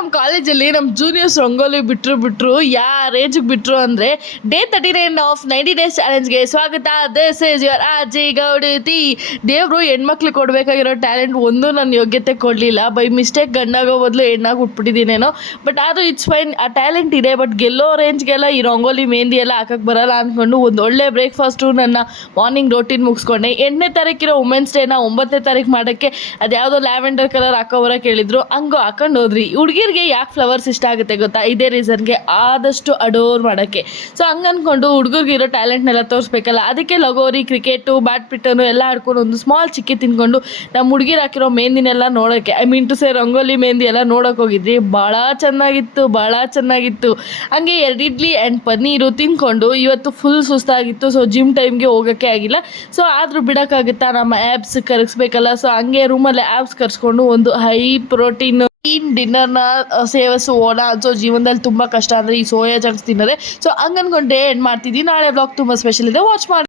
ನಮ್ಮ ಕಾಲೇಜಲ್ಲಿ ನಮ್ಮ ಜೂನಿಯರ್ಸ್ ರಂಗೋಲಿ ಬಿಟ್ಟರು ಯಾ ರೇಂಜಿಗೆ ಬಿಟ್ಟರು ಅಂದರೆ ಡೇ 39 ಆಫ್ 90 ಡೇಸ್ ಚಾಲೆಂಜ್ಗೆ ಸ್ವಾಗತ. ದಿಸ್ ಈಸ್ ಯುವರ್ ಆರ್ಜಿ ಗೌಡತಿ. ದೇವರು ಹೆಣ್ಮಕ್ಳಿಗೆ ಕೊಡಬೇಕಾಗಿರೋ ಟ್ಯಾಲೆಂಟ್ ಒಂದು ನನ್ನ ಯೋಗ್ಯತೆ ಕೊಡಲಿಲ್ಲ. ಬೈ ಮಿಸ್ಟೇಕ್ ಗಂಡಾಗೋ ಬದಲು ಹೆಣ್ಣಾಗಿ ಹುಟ್ಬಿಟ್ಟಿದ್ದೀನೇನೋ. ಬಟ್ ಆದರೂ ಇಟ್ಸ್ ಫೈನ್, ಆ ಟ್ಯಾಲೆಂಟ್ ಇದೆ. ಬಟ್ ಗೆಲ್ಲೋ ರೇಂಜ್ಗೆಲ್ಲ ಈ ರಂಗೋಲಿ ಮೆಹಂದಿ ಎಲ್ಲ ಹಾಕಕ್ಕೆ ಬರಲ್ಲ ಅಂದ್ಕೊಂಡು ಒಂದು ಒಳ್ಳೆ ಬ್ರೇಕ್ಫಾಸ್ಟು ನನ್ನ ಮಾರ್ನಿಂಗ್ ರೋಟೀನ್ ಮುಗಿಸ್ಕೊಂಡೆ. 8ನೇ ತಾರೀಕಿರೋ ವುಮೆನ್ಸ್ ಡೇನ 9ನೇ ತಾರೀಕು ಮಾಡೋಕ್ಕೆ ಅದು ಯಾವುದೋ ಲ್ಯಾವೆಂಡರ್ ಕಲರ್ ಹಾಕೋಬರೋಕೆ ಹೇಳಿದ್ರು. ಹಂಗೋ ಹಾಕೊಂಡು ಹೋದ್ರಿ. ಹುಡುಗಿರಿಗೆ ಯಾಕೆ ಫ್ಲವರ್ಸ್ ಇಷ್ಟ ಆಗುತ್ತೆ ಗೊತ್ತಾ? ಇದೇ ರೀಸನ್ಗೆ, ಆದಷ್ಟು ಅಡೋರ್ ಮಾಡೋಕ್ಕೆ. ಸೊ ಹಂಗೆ ಅಂದ್ಕೊಂಡು ಹುಡುಗರಿಗಿರೋ ಟ್ಯಾಲೆಂಟ್ನೆಲ್ಲ ತೋರಿಸ್ಬೇಕಲ್ಲ, ಅದಕ್ಕೆ ಲಗೋರಿ, ಕ್ರಿಕೆಟು, ಬ್ಯಾಡ್ಮಿಂಟನು ಎಲ್ಲ ಆಡ್ಕೊಂಡು ಒಂದು ಸ್ಮಾಲ್ ಚಿಕ್ಕಿ ತಿನ್ಕೊಂಡು ನಮ್ಮ ಹುಡುಗಿರು ಹಾಕಿರೋ ಮೆಹಂದಿನೆಲ್ಲ ನೋಡೋಕ್ಕೆ, I mean to say rangoli mehndi ಎಲ್ಲ ನೋಡೋಕೆ ಹೋಗಿದ್ರಿ. ಭಾಳ ಚೆನ್ನಾಗಿತ್ತು. ಹಂಗೆ 2 ಇಡ್ಲಿ ಆ್ಯಂಡ್ ಪನ್ನೀರು ತಿಂದ್ಕೊಂಡು ಇವತ್ತು ಫುಲ್ ಸುಸ್ತಾಗಿತ್ತು. ಸೊ ಜಿಮ್ ಟೈಮ್ಗೆ ಹೋಗೋಕ್ಕೆ ಆಗಿಲ್ಲ. ಸೊ ಆದರೂ ಬಿಡೋಕ್ಕಾಗುತ್ತಾ, ನಮ್ಮ ಆ್ಯಬ್ಸ್ ಕರಗಿಸ್ಬೇಕಲ್ಲ. ಸೊ ಹಂಗೆ ರೂಮಲ್ಲಿ ಆ್ಯಬ್ಸ್ ಕರೆಸ್ಕೊಂಡು ಒಂದು ಹೈ ಪ್ರೋಟೀನ್ ಡಿನ್ನರ್ನ ಸೇವಿಸೋಣ. ಸೊ ಜೀವನದಲ್ಲಿ ತುಂಬ ಕಷ್ಟ ಅಂದರೆ ಈ ಸೋಯಾ ಜಂಕ್ಸ್ ತಿನ್ನೋದೆ. ಸೊ ಹಂಗನ್ಕೊಂಡು ಎಂಡ್ ಮಾಡ್ತಿದ್ವಿ. ನಾಳೆ ಬ್ಲಾಗ್ ತುಂಬ ಸ್ಪೆಷಲ್ ಇದೆ, ವಾಚ್ ಮಾಡಿ.